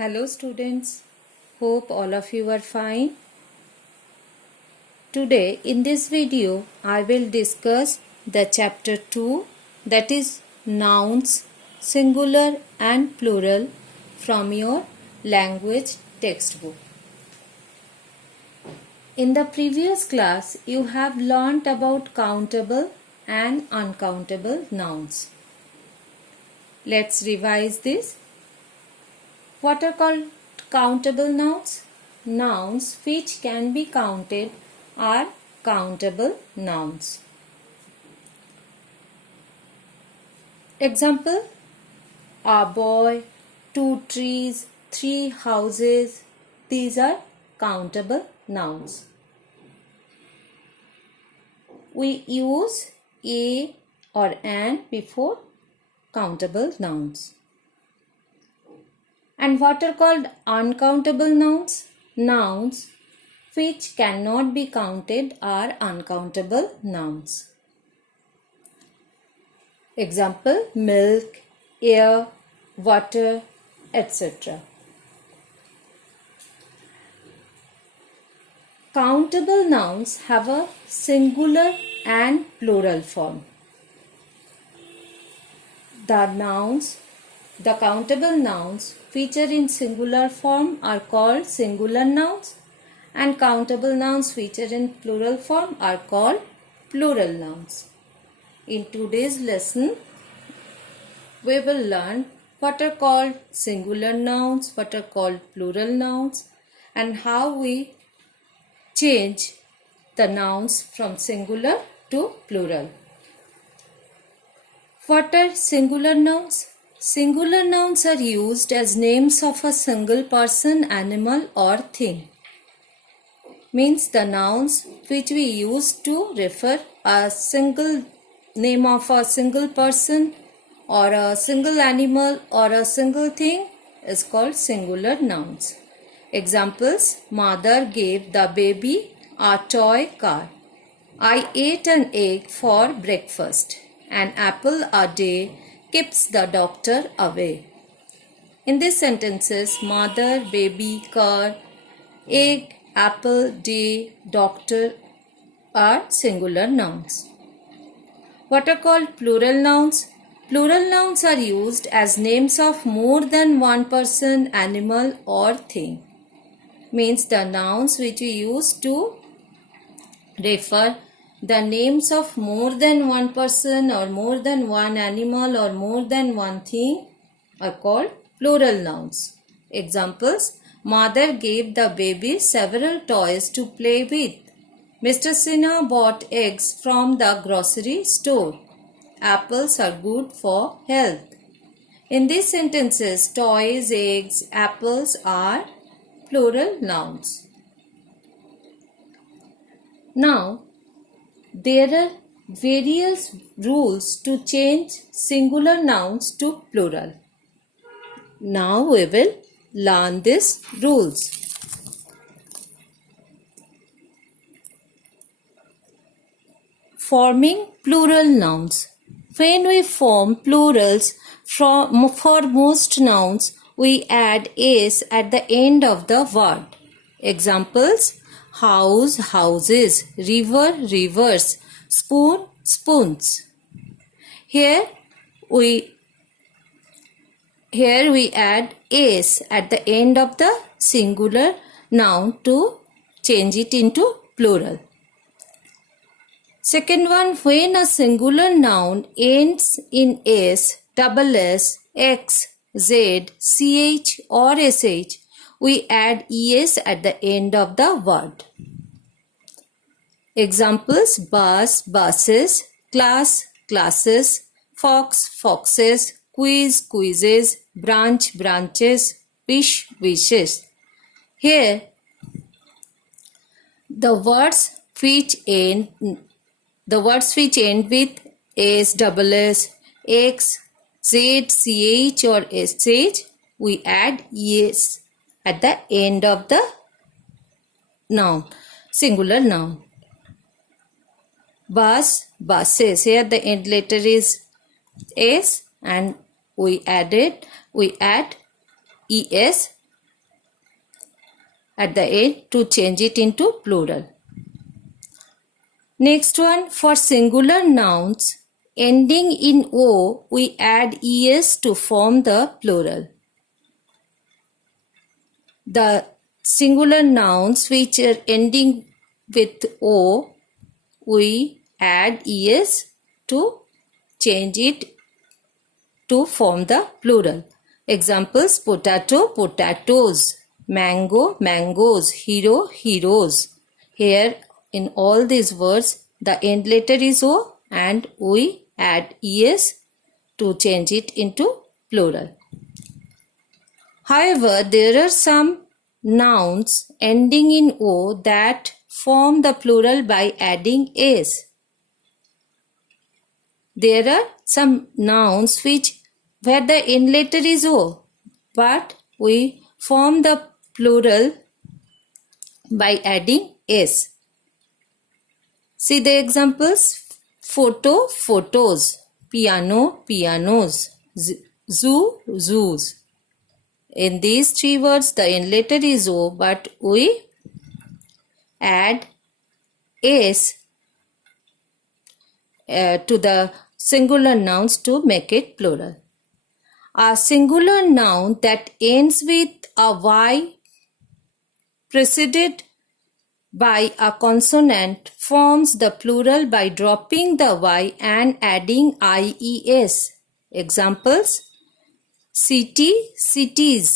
Hello students, hope all of you are fine. Today in this video I will discuss the chapter 2, that is nouns singular and plural from your language textbook. In the previous class you have learnt about countable and uncountable nouns. Let's revise this. What are called countable nouns? Nouns which can be counted are countable nouns. Example: a boy, 2 trees, 3 houses. These are countable nouns. We use a or an before countable nouns. And what are called uncountable nouns? Nouns which cannot be counted are uncountable nouns. Example: milk, air, water, etc. Countable nouns have a singular and plural form. The countable nouns feature in singular form are called singular nouns, and countable nouns feature in plural form are called plural nouns. In today's lesson, we will learn what are called singular nouns, what are called plural nouns, and how we change the nouns from singular to plural. What are singular nouns? Singular nouns are used as names of a single person, animal or thing. Means the nouns which we use to refer a single name of a single person or a single animal or a single thing is called singular nouns. Examples: mother gave the baby a toy car. I ate an egg for breakfast. An apple a day keeps the doctor away. In these sentences, mother, baby, car, egg, apple, day, doctor are singular nouns. What are called plural nouns? Plural nouns are used as names of more than one person, animal or thing. Means the nouns which we use to refer the names of more than one person or more than one animal or more than one thing are called plural nouns. Examples: mother gave the baby several toys to play with. Mr. Sinha bought eggs from the grocery store. Apples are good for health. In these sentences, toys, eggs, apples are plural nouns. Now, there are various rules to change singular nouns to plural. Now we will learn these rules. Forming plural nouns. When we form plurals for most nouns, we add s at the end of the word. Examples: house, houses, river, rivers, spoon, spoons. Here we add s at the end of the singular noun to change it into plural. Second one, when a singular noun ends in s, double s, x, z, ch or sh, we add es at the end of the word. Examples: bus, buses, class, classes, fox, foxes, quiz, quizzes, branch, branches, wish, wishes. Here, the words which end with s, double s, x, z, ch or sh, we add es at the end of the noun, singular noun. Bus, buses. Here the end letter is s and we add es at the end to change it into plural. Next one, for singular nouns ending in O, we add es to form the plural. The singular nouns which are ending with O, we add es to change it to form the plural. Examples: potato, potatoes; mango, mangoes; hero, heroes. Here in all these words, the end letter is O and we add es to change it into plural. However, there are some nouns ending in O that form the plural by adding es. There are some nouns where the end letter is O, but we form the plural by adding s. See the examples: photo, photos; piano, pianos; zoo, zoos. In these three words, the end letter is O, but we add s to the singular nouns to make it plural. A singular noun that ends with a y preceded by a consonant forms the plural by dropping the y and adding ies. Examples: city, cities;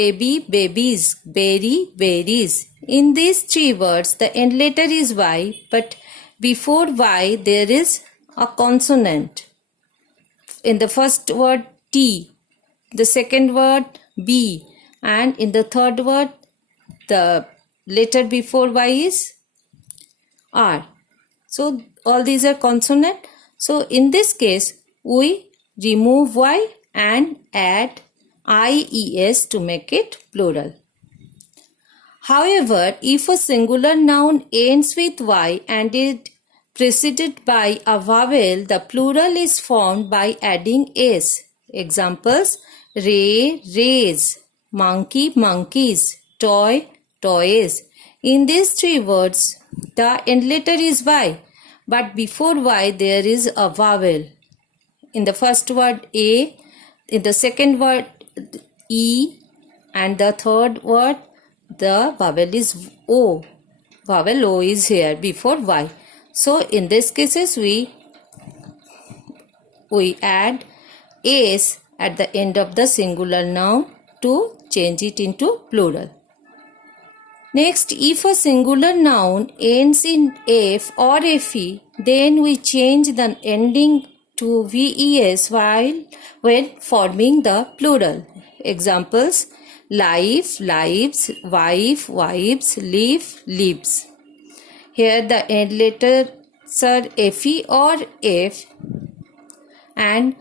baby, babies; berry, berries. In these three words, the end letter is y, but before y there is a consonant. In the first word, T; the second word, B; and in the third word, the letter before y is R. So all these are consonant. So in this case, we remove y and add ies to make it plural. However, if a singular noun ends with y and it preceded by a vowel, the plural is formed by adding s. Examples: ray, rays; monkey, monkeys; toy, toys. In these three words, the end letter is y, but before y there is a vowel. In the first word A, in the second word E, and the third word the vowel is O. Vowel O is here before y. So in these cases we add s at the end of the singular noun to change it into plural. Next, if a singular noun ends in f or fe, then we change the ending to ves when forming the plural. Examples: life, lives; wife, wives; leaf, leaves. Here the end letters are fe or f, and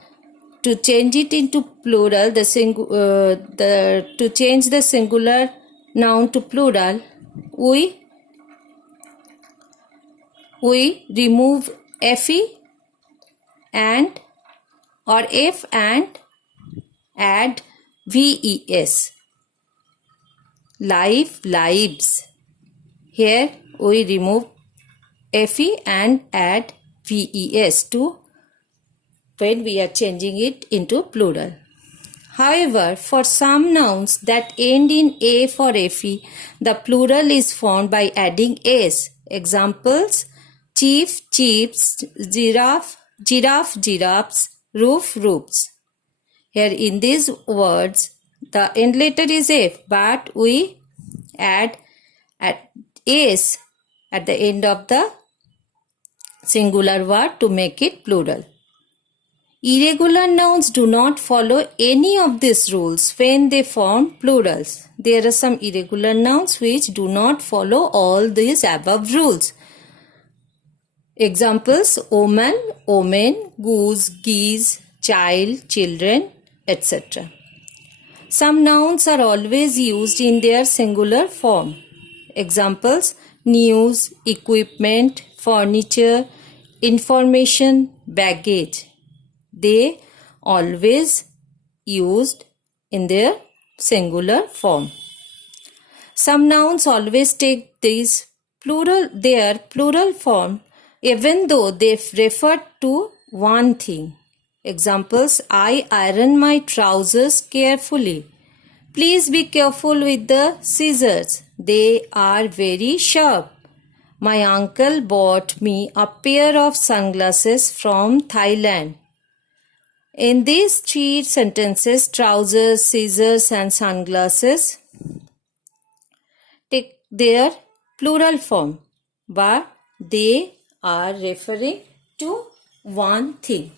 to change it into plural, to change the singular noun to plural, we remove fe and or f and add ves. Life, lives. Here we remove fe and add ves to when we are changing it into plural. However, for some nouns that end in f or fe, the plural is formed by adding s. Examples: chief, chiefs; giraffe, giraffe, giraffes; roof, roofs. Here in these words, the end letter is f, but we add s at the end of the singular word to make it plural. Irregular nouns do not follow any of these rules when they form plurals. There are some irregular nouns which do not follow all these above rules. Examples: omen, omen; goose, geese; child, children, etc. Some nouns are always used in their singular form. Examples: news, equipment, furniture, information, baggage. They always used in their singular form. Some nouns always take their plural form even though they refer to one thing. Examples: I iron my trousers carefully. Please be careful with the scissors. They are very sharp. My uncle bought me a pair of sunglasses from Thailand. In these three sentences, trousers, scissors, and sunglasses take their plural form, but they are referring to one thing.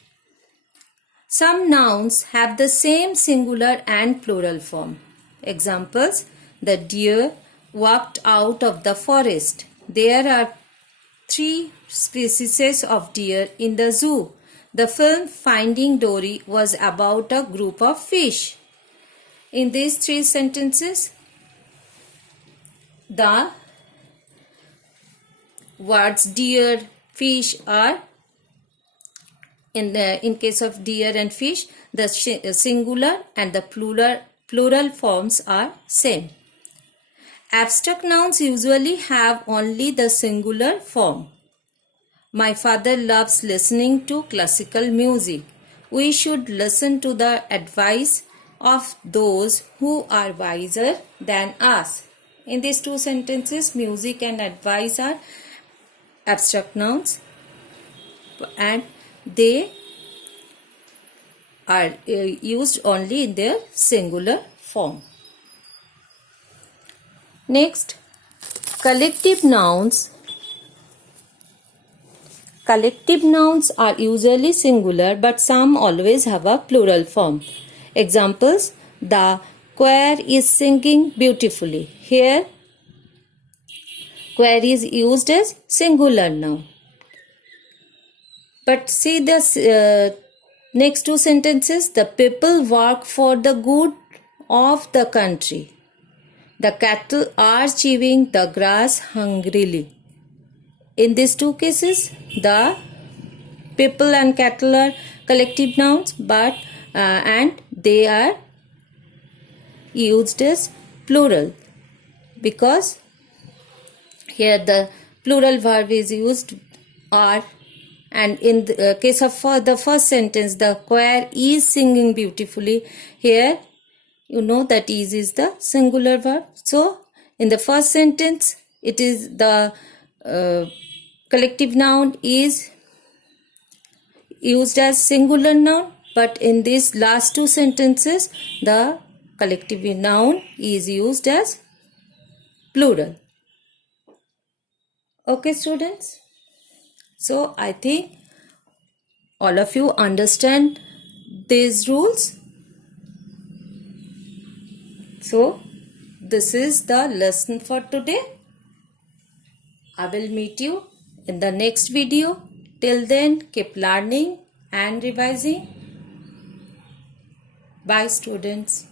Some nouns have the same singular and plural form. Examples: the deer walked out of the forest. There are 3 species of deer in the zoo. The film Finding Dory was about a group of fish. In these 3 sentences, the words deer, fish are in case of deer and fish, the singular and the plural forms are same. Abstract nouns usually have only the singular form. My father loves listening to classical music. We should listen to the advice of those who are wiser than us. In these 2 sentences, music and advice are abstract nouns and they are used only in their singular form. Next, collective nouns. Collective nouns are usually singular, but some always have a plural form. Examples: the choir is singing beautifully. Here, choir is used as singular noun. But see the next 2 sentences. The people work for the good of the country. The cattle are chewing the grass hungrily. In these 2 cases, the people and cattle are collective nouns, but and they are used as plural because here the plural verb is used are. And in the case of the first sentence, the choir is singing beautifully. Here, you know that is the singular verb. So, in the first sentence, it is the collective noun is used as singular noun. But in these last 2 sentences, the collective noun is used as plural. Okay, students? So, I think all of you understand these rules. So, this is the lesson for today. I will meet you in the next video. Till then, keep learning and revising. Bye, students.